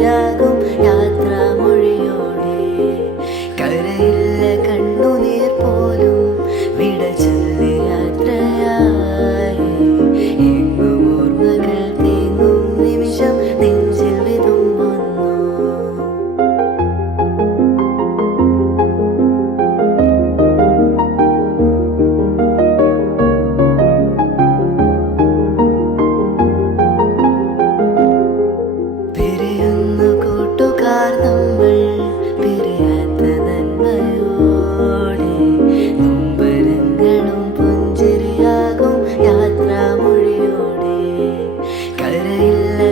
cuidado. love.